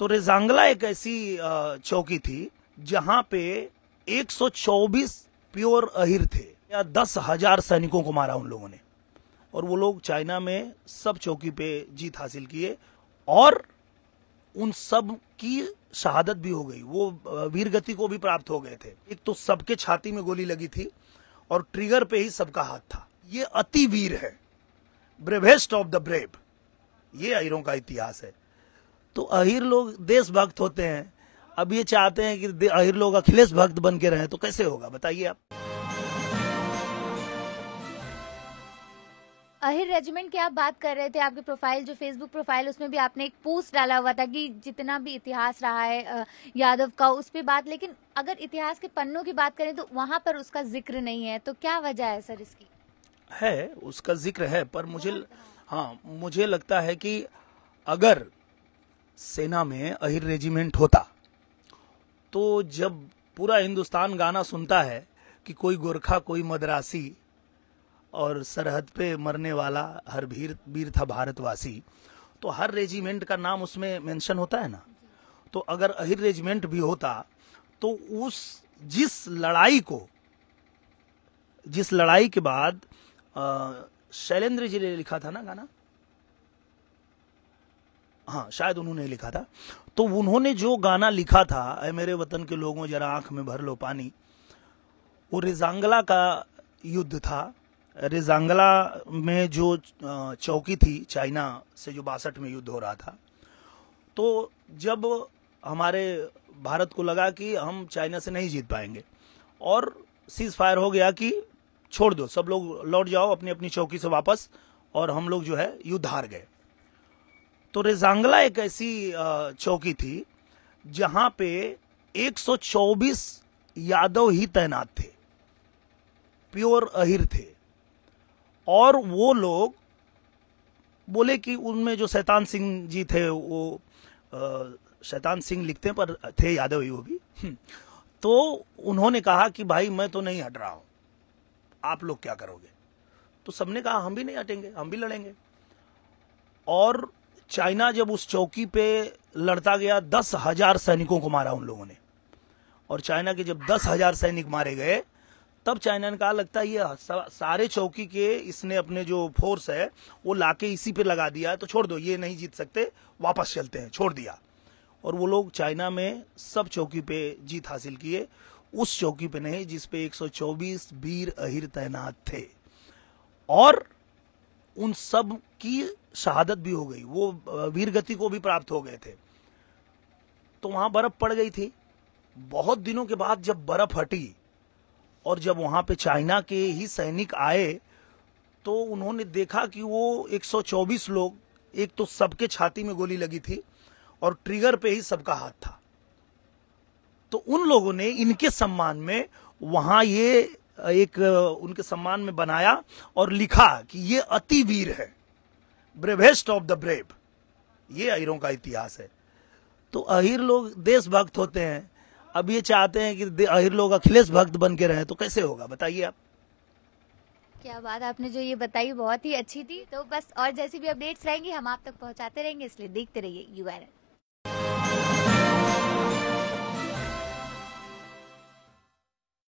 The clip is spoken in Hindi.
तो रेजांगला एक ऐसी चौकी थी जहां पे 124 प्योर अहिर थे, या 10,000 सैनिकों को मारा उन लोगों ने। और वो लोग चाइना में सब चौकी पे जीत हासिल किए और उन सब की शहादत भी हो गई। वो वीर गति को भी प्राप्त हो गए थे। एक तो सबके छाती में गोली लगी थी और ट्रिगर पे ही सबका हाथ था। ये अति वीर है, ब्रेवेस्ट ऑफ द ब्रेव, ये अहिरों का इतिहास है। तो अहिर लोग देशभक्त होते हैं। अब ये चाहते हैं कि अहिर लोग अखिलेश भक्त बन के रहें, तो कैसे होगा बताइए आप। अहिर रेजिमेंट की आप बात कर रहे थे, आपके प्रोफाइल जो फेसबुक प्रोफाइल उसमें भी आपने एक पोस्ट डाला हुआ था कि जितना भी इतिहास रहा है यादव का, उस पे बात। लेकिन अगर इतिहास के पन्नों की बात करें तो वहां पर उसका जिक्र नहीं है, तो क्या वजह है सर इसकी? है, उसका जिक्र है, पर मुझे लगता है कि अगर सेना में अहिर रेजिमेंट होता तो जब पूरा हिंदुस्तान गाना सुनता है कि कोई गोरखा कोई मद्रासी और सरहद पे मरने वाला हर वीर था भारतवासी, तो हर रेजिमेंट का नाम उसमें मेंशन होता है ना। तो अगर अहिर रेजिमेंट भी होता तो उस जिस लड़ाई के बाद शैलेंद्र जी ने लिखा था ना गाना, हाँ शायद उन्होंने लिखा था, तो उन्होंने जो गाना लिखा था, ऐ मेरे वतन के लोगों जरा आंख में भर लो पानी, वो रेजांगला का युद्ध था। रेजांगला में जो चौकी थी चाइना से, जो 62 में युद्ध हो रहा था, तो जब हमारे भारत को लगा कि हम चाइना से नहीं जीत पाएंगे और सीज फायर हो गया कि छोड़ दो, सब लोग लौट जाओ अपनी अपनी चौकी से वापस, और हम लोग जो है युद्ध हार गए। तो रेजांगला एक ऐसी चौकी थी जहां पे 124 यादव ही तैनात थे, प्योर अहिर थे। और वो लोग बोले कि उनमें जो शैतान सिंह जी थे, वो शैतान सिंह लिखते हैं पर थे यादव ही वो भी। तो उन्होंने कहा कि भाई मैं तो नहीं हट रहा हूं, आप लोग क्या करोगे? तो सबने कहा हम भी नहीं हटेंगे, हम भी लड़ेंगे। और चाइना जब उस चौकी पे लड़ता गया, 10,000 सैनिकों को मारा उन लोगों ने। और चाइना के जब 10,000 सैनिक मारे गए, तब चाइना ने कहा लगता है ये सारे चौकी के इसने अपने जो फोर्स है वो लाके इसी पे लगा दिया है, तो छोड़ दो, ये नहीं जीत सकते, वापस चलते हैं, छोड़ दिया। और वो लोग चाइना में सब चौकी पे जीत हासिल किए, उस चौकी पे नहीं जिसपे 124 वीर अहिर तैनात थे। और उन सब की शहादत भी हो गई। वो वीर गति को भी प्राप्त हो गए थे। तो वहां बर्फ पड़ गई थी। बहुत दिनों के बाद जब बर्फ हटी और जब वहां पे चाइना के ही सैनिक आए, तो उन्होंने देखा कि वो 124 लोग, एक तो सबके छाती में गोली लगी थी और ट्रिगर पे ही सबका हाथ था। तो उन लोगों ने इनके सम्मान में वहां ये एक उनके सम्मान में बनाया और लिखा कि ये अति वीर है, ब्रेवेस्ट ऑफ द ब्रेव, ये अहिरों का इतिहास है। तो अहिर लोग देशभक्त होते हैं। अब ये चाहते हैं कि अहिर लोग अखिलेश भक्त बन के रहें, तो कैसे होगा बताइए आप। क्या बात आपने जो ये बताई बहुत ही अच्छी थी। तो बस और जैसी भी अपडेट्स रहेंगी हम आप तक पहुंचाते रहेंगे, इसलिए देखते रहिए URN।